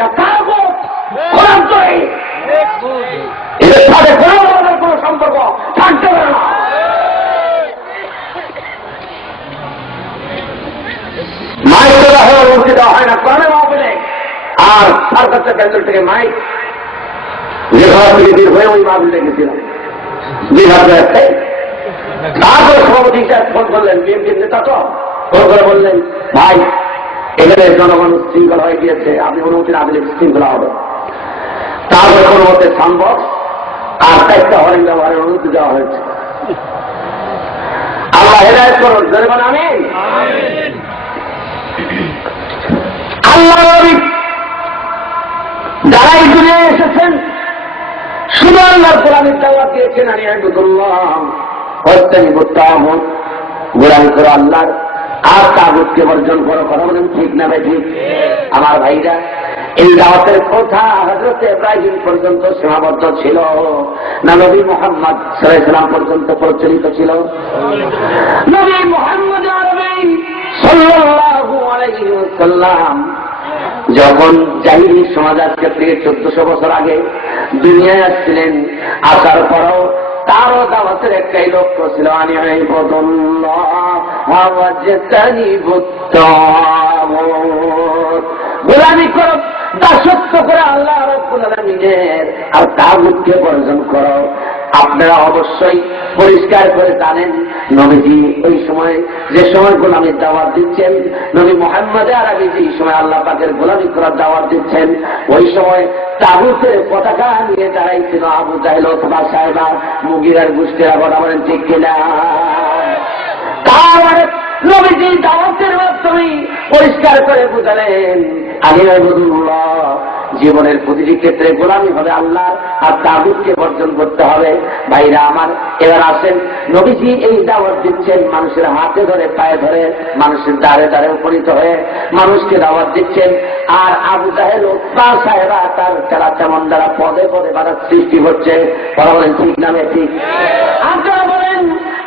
এরা তাগুত, কোরআন তৈরি, এদের সাথে কোনো সম্পর্ক থাকতে পারে না। মাইক দেওয়া হয়, অনুমতি দেওয়া হয় না কোরআনের মাহফিলে। আর সরকার কেন্দ্র থেকে মাইক বিভাগ থেকে বের হয়ে ওই মাহফিলে গেছিলাম, বিভাগ তারপরে সভাপতি ফোন করলেন, বিএনপির নেতা তো ফোন করে বললেন, ভাই এখানে জনগণ শৃঙ্খলা হয়ে গিয়েছে, আপনি অনুমতি না দিলে শৃঙ্খলা হবে। তারপরে কোনো মতে সম্ভব আর একটা হরেন ব্যবহারের অনুমতি দেওয়া হয়েছে। আল্লাহ হেদায়েত করুন, জনগণ আমিন। আল্লাহ যারা এই দুনিয়ায় এসেছেন শুধু আল্লাহর কোরআনের দাওয়াত দিয়েছেন, আমি আবুদুল্লাহ গোলামি করো আল্লাহর, আর তাগুতকে বর্জন করো। কথা বলেন ঠিক না ভাই? ঠিক। আমার ভাইরা, এই দাওয়াতের কথা হযরত ইব্রাহিম পর্যন্ত সীমাবদ্ধ ছিল না নবী মুহাম্মদ সাল্লাল্লাহু আলাইহি ওয়াসাল্লাম পর্যন্ত প্রচলিত ছিল? নবী মুহাম্মদ আরবী সাল্লাল্লাহু আলাইহি ওয়াসাল্লাম যখন জাহিলি সমাজ আজকে থেকে 1400 বছর আগে দুনিয়ায় আসছিলেন, আসার পরও তারও দাওয়াতের একটাই লক্ষ্য ছিল, আনি গোলামি করো, দাসত্ব করে আল্লাহ রাব্বুল আলামিনের, আর তাগুতকে বর্জন করো। আপনারা অবশ্যই পরিষ্কার করে জানেন নবীজি ওই সময় যে সময় গোলামির দাওয়াত দিচ্ছেন, নবী মুহাম্মদ আরবী যে সময় আল্লাহ পাকের গোলামি করার দাওয়াত দিচ্ছেন, ওই সময় তাগুতের পতাকা নিয়ে দাঁড়াইছিল আবু জাহেল অথবা সাহেবা মুগিরার গোষ্ঠীরা। কথা বলেন ঠিক কিনা? তারপরে নবীজি দাওয়াতের মাধ্যমে পরিষ্কার করে বুঝালেন, আলী আবুদুল্লাহ জীবনের প্রতিটি ক্ষেত্রে গোলামি হবে আল্লাহ, আর তাগুতকে বর্জন করতে হবে। ভাইরা আমার, এবার আসেন, নবীজি এই দাওয়াত দিচ্ছেন, মানুষের হাতে ধরে পায়ে ধরে, মানুষের দ্বারে দ্বারে উপনীত হয়ে মানুষকে দাওয়াত দিচ্ছেন। আর আবু জাহেল বা সাহেবা তার চালা চামন দ্বারা পদে পদে বাধার সৃষ্টি হচ্ছে। তারা বলেন ঠিক নামে ঠিক? আপনারা বলেন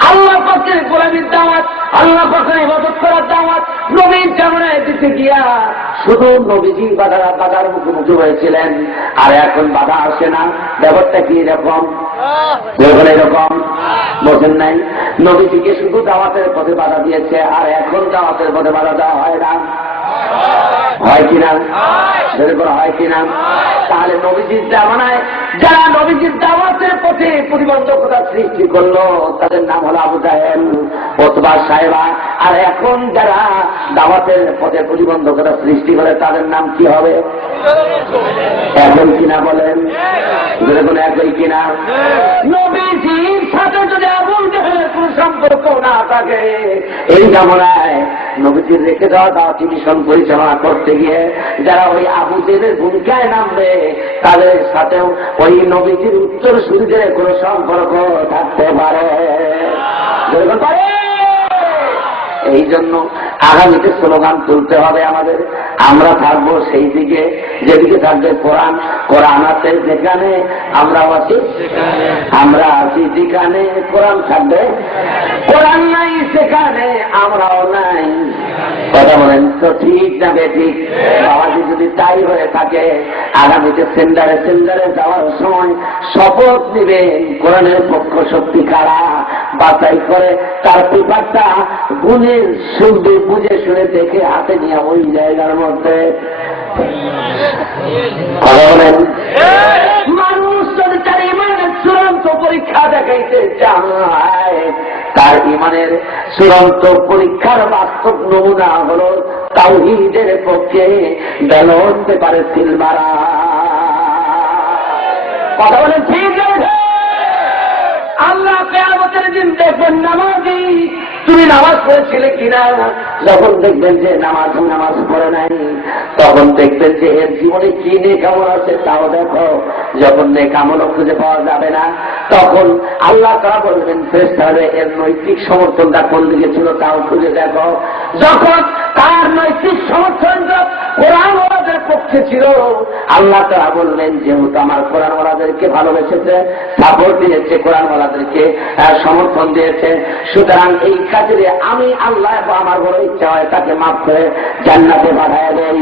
আল্লাহ পাকের গোলামির দাওয়াত, আল্লাহ পাকের ইবাদত করার দাওয়াত নবীর জামানায় দিতে গিয়া শুধু নবীজি বাধার মুখোমুখি হয়েছিলেন, আর এখন বাধা আসে না। ব্যাপারটা কি এরকম? এরকম বোঝেন নাই? নবীজিকে শুধু দাওয়াতের পথে বাধা দিয়েছে, আর এখন দাওয়াতের পথে বাধা দেওয়া হয় না। হয় কিনা? সেরকম হয় কিনা? তাহলে নবীজির জামানায় যারা নবীজির দাওয়াতের পথে প্রতিবন্ধকতা সৃষ্টি করলো তাদের নাম হলো আবু জাহেল অথবা সাহেবা, আর এখন যারা দাওয়াতের পথে প্রতিবন্ধকতা সৃষ্টি করে তাদের নাম কি হবে? এখন কিনা বলেন? যেরকম একই কিনা? নবীজির সাথে যদি আবু জাহেলের কোন সম্পর্ক না থাকে, এই জামানায় নবীজির রেখে দেওয়া দাওয়াতি মিশন পরিচালনা করতে গিয়ে যারা ওই আবু জেহেলের ভূমিকায় নামবে তাদের সাথেও ওই নবীজির উত্তর সূরিদের কোন সম্পর্ক থাকতে পারে? এই জন্য আগামীতে স্লোগান তুলতে হবে আমাদের। আমরা থাকবো সেই দিকে যেদিকে থাকবে কোরআন। কোরআন আছে যেখানে আমরাও আছি, আমরা আছি যেখানে কোরআন থাকবে। কোরআন নাই সেখানে আমরাও নাই। কথা বলেন তো ঠিক না বেঠিক? বাবাজি যদি তাই হয়ে থাকে, আগামীতে সেন্টারে যাওয়ার সময় শপথ নিবেন কোরআনের পক্ষ শক্তি কারা, বাছাই করে তার পেপারটা গুণের শুনবে, বুঝে শুনে দেখে হাতে নিয়ে ওই জায়গার মধ্যে। কথা বলেন, মানুষ যদি তার ইমানের চূড়ান্ত পরীক্ষা দেখাইতে চায়, তার ইমানের চূড়ান্ত পরীক্ষার বাস্তব নমুনা হল তাওহীদের পক্ষে বেল হতে পারে সিলমারা। কথা বলেন ঠিক আছে? আল্লাহ কিয়ামতের দিন দেখবেন নামাজি তুমি নামাজ পড়েছিলে কিনা। যখন দেখবেন যে নামাজ পড়ে নাই, তখন দেখবেন যে এর জীবনে কি নেক আমল আছে তাও দেখো। যখন নেক আমলও খুঁজে পাওয়া যাবে না, তখন আল্লাহ তাআলা বলবেন ফেরেশতারা এর নৈতিক সমর্থনটা কোন দিকে ছিল তাও খুঁজে দেখো। যখন তার নৈতিক সমর্থনটা কোরআনওয়ালাদের পক্ষে ছিল, আল্লাহ তাআলা বললেন যেহেতু আমার কোরআনওয়ালাদেরকে ভালোবেসেছে, সাপোর্ট দিয়েছে, কোরআনওয়ালাদেরকে সমর্থন দিয়েছে, সুতরাং এই কাজে আমি আল্লাহ আমার বড় ইচ্ছা হয় তাকে মাফ করে জান্নাতে পাঠায় দেই।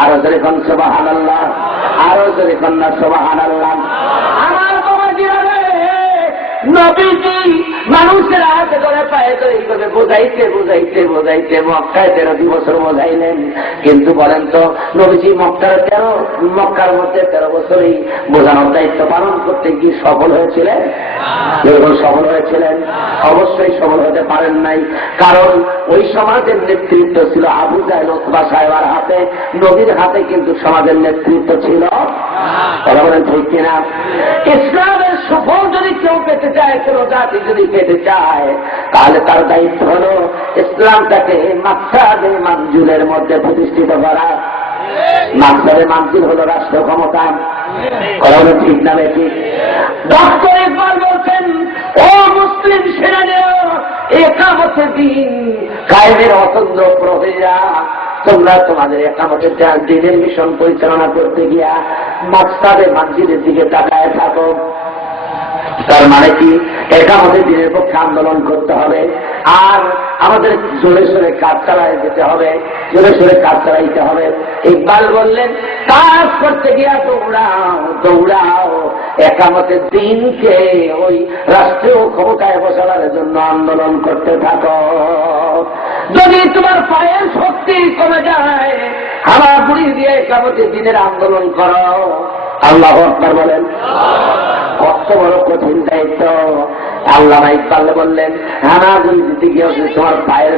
আরো জোরে কোন সুবহানাল্লাহ, আরো জোরে কোন না সুবহানাল্লাহ। আমার বাবাজিরা রে, নবীজি মানুষের হাতে ধরে পায়ে ধরে এইভাবে বোঝাইতে বোঝাইতে বোঝাইতে মক্কায় 13 বছর বোঝাইলেন। কিন্তু বলেন তো, নবীজি মক্কার মধ্যে 13 বছরই বোঝানোর দায়িত্ব পালন করতে গিয়ে সফল হয়েছিলেন? সফল হয়েছিলেন? অবশ্যই সফল হতে পারেন নাই। কারণ ওই সমাজের নেতৃত্ব ছিল আবু জাহেল উতবা সাহেবের হাতে, নবীর হাতে কিন্তু সমাজের নেতৃত্ব ছিল। কথা বলেন ঠিক কিনা? ইসলামের সুফল যদি কেউ পেতে চায়, কোন জাতি যদি পেতে চায়, তাহলে তার দায়িত্ব হল ইসলামটাকে মাকসাদে মানজুলের মধ্যে প্রতিষ্ঠিত করা। মাকসাদে মানজুল হল রাষ্ট্র ক্ষমতা। কথা বলেন ঠিক না বেঠিক? ডক্টর ইকবাল বলছেন, ও মুসলিম সেনানীরা, একামতের দিন কায়েমের অতন্দ্র প্রহরীরা, তোমরা তোমাদের একামতের দিনের মিশন পরিচালনা করতে গিয়া মাকসাদে মানজিলের দিকে তাকায় থাকো। তার মানে কি? একামতের দিনের পক্ষে আন্দোলন করতে হবে, আর আমাদের জোরে সোরে কাজ চালায় যেতে হবে, জোরে সোরে কাজ চালাইতে হবে। ইকবাল বললেন, কাজ করতে গিয়া দৌড়াও দৌড়াও, একামতের দিনকে ওই রাষ্ট্রীয় ক্ষমতায় বসানোর জন্য আন্দোলন করতে থাকো। যদি তোমার পায়ের শক্তি কমে যায়, হামাগুড়ি দিয়ে একামতের দিনের আন্দোলন করো। আল্লাহু আকবার বলেন। কত বড় কঠিন দায়িত্ব। আল্লামা ইকবাল বললেন, হানাগুড়ি দিতে গিয়ে যদি তোমার পায়ের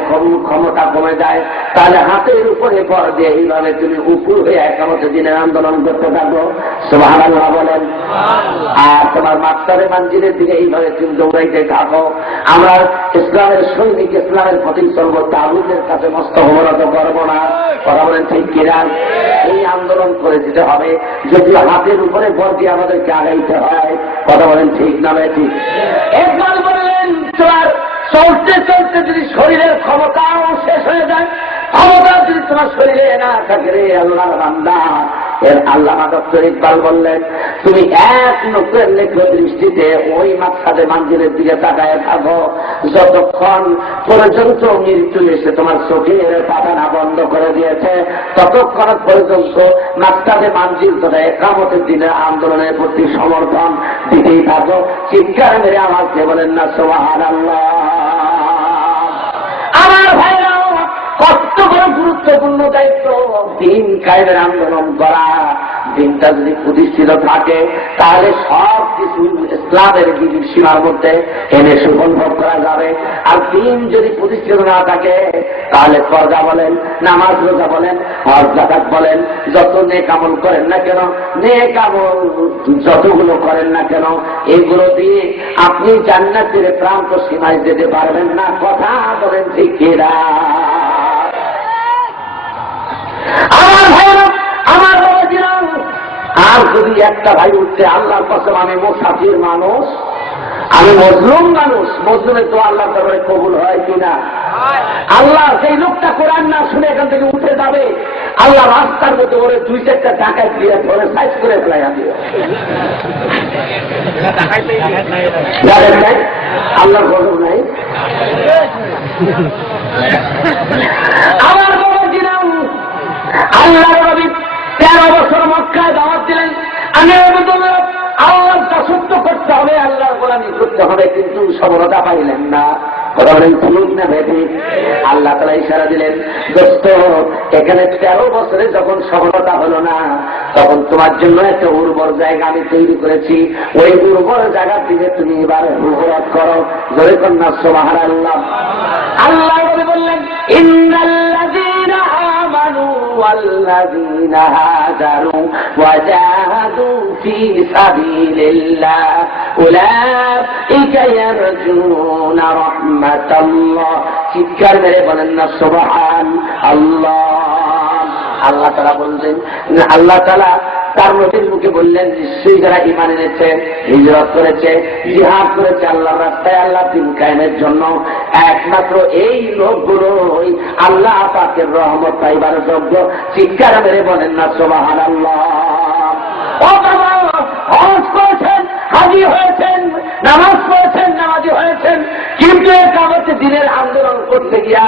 ক্ষমতা কমে যায়, তাহলে হাতের উপরে ভর দিয়ে এইভাবে তুমি উপর হয়ে একামতের দিনের আন্দোলন করতে থাকো। সুবহানাল্লাহ বলেন। আর তোমার মাকসাদে মানজিলের দিকে এইভাবে তুমি দৌড়াইতে থাকো। আমরা ইসলামের সৈনিক, ইসলামের প্রতি চলবো, তাগুতের কাছে মস্তক অবনত করবো না। কথা বলেন ঠিক কিনা? এই আন্দোলন করে দিতে হবে, যদি হাতের উপরে ভর দিয়ে আমাদেরকে আগাইতে হয়। কথা বলেন ঠিক না ঠিক? একবার বললেন, তোমার চলতে চলতে যদি শরীরের ক্ষমতাও শেষ হয়ে যায়, ক্ষমতা যদি তোমার শরীরে না থাকে রে আল্লাহর বান্দা, এর আল্লামা ডক্টর ইকবাল বললেন, তুমি এক নূরের লেখ্য দৃষ্টিতে ওই মাকসাদে মানজিলের দিকে তাকায় থাকো, যতক্ষণ পর্যন্ত মৃত্যু এসে তোমার চোখের পাতানা বন্ধ করে দিয়েছে, ততক্ষণ পর্যন্ত মাকসাদে মানজিল তথা একামতের দিনের আন্দোলনের প্রতি সমর্থন দিতেই থাকো। চিৎকার মেরে আমাকে বলেন না সুবহানাল্লাহ। আমার ভাইরা, কত বড় গুরুত্বপূর্ণ দায়িত্ব দিন কায়েমের আন্দোলন করা। দিনটা যদি প্রতিষ্ঠিত থাকে, তাহলে সব কিছু ইসলামের বিধির সীমার মধ্যে এনে সুফল ভোগ করা যাবে। আর দিন যদি প্রতিষ্ঠিত না থাকে, তাহলে পর্দা বলেন, নামাজ রোজা বলেন, হজ যাকাত বলেন, যত নেক আমল করেন না কেন, নেক আমল যতগুলো করেন না কেন, এগুলো দিয়ে আপনি জান্নাতের প্রান্ত সীমায় যেতে পারবেন না। কথা বলেন ঠিক কিনা? আমার ভাইরা, আমার বাবাজিরা, আর যদি একটা ভাই উঠছে, আল্লাহর কসম আমি মুসাফির মানুষ, আমি মজলুম মানুষ, মজলুমে তো আল্লাহ দরবারে কবুল হয় কিনা? আল্লাহ সেই লোকটা কোরআন না শুনে এখান থেকে উঠে যাবে, আল্লাহ রাস্তার মধ্যে ওরে 2-4টা টাকায় দিয়ে ধরে সাইজ করে ফেলাইয়া দিবে। আল্লাহর গজব নাই। আমার বাবাজিরা, আল্লাহর নবী 13 বছর মক্কায় দাওয়াত দিলেন, আমি আল্লাহর দাসত্ব করতে হবে, আল্লাহর গোলামি করতে হবে, কিন্তু সফলতা পাইলেন না। কথা বলেন ঠিক না বেঠিক? আল্লাহ তাআলা ইশারা দিলেন, দোস্ত, এখানে 13 বছরে যখন সফলতা হলো না, তখন তোমার জন্য একটা উর্বর জায়গা আমি তৈরি করেছি, ওই উর্বর জায়গার দিকে তুমি এবার হিজরত করো। জোরে কন্যা সুবহানাল্লাহ। আল্লাহ বললেন, ইন্নাল্লাযীনা আমানু ওয়াল্লাযীনা হাজারু ওয়াজাহাদু ফী সাবিলিল্লাহ উলাইকা ইয়ারজুনা রাহমাতাল্লাহ। চিৎকার মেরে বলেন না সুবহানাল্লাহ। আল্লাহ তাআলা বললেন, আল্লাহ তাআলা তার নবীর মুখে বললেন, নিশ্চয়ই যারা ঈমান এনেছে, হিজরত করেছে, জিহাদ করেছে আল্লাহর রাস্তায়, আল্লাহ দ্বীন কায়েমের জন্য, একমাত্র এই লোকগুলোই আল্লাহ পাকের রহমত পাইবার যোগ্য। চিৎকার মেরে বলেন না সুবহানাল্লাহ। ও বাবা, হজ করেছেন, হাজী হয়েছেন, নামাজ পড়েছেন, নামাজি হয়েছেন, কিন্তু একামতের দিনের আন্দোলন করতে গিয়া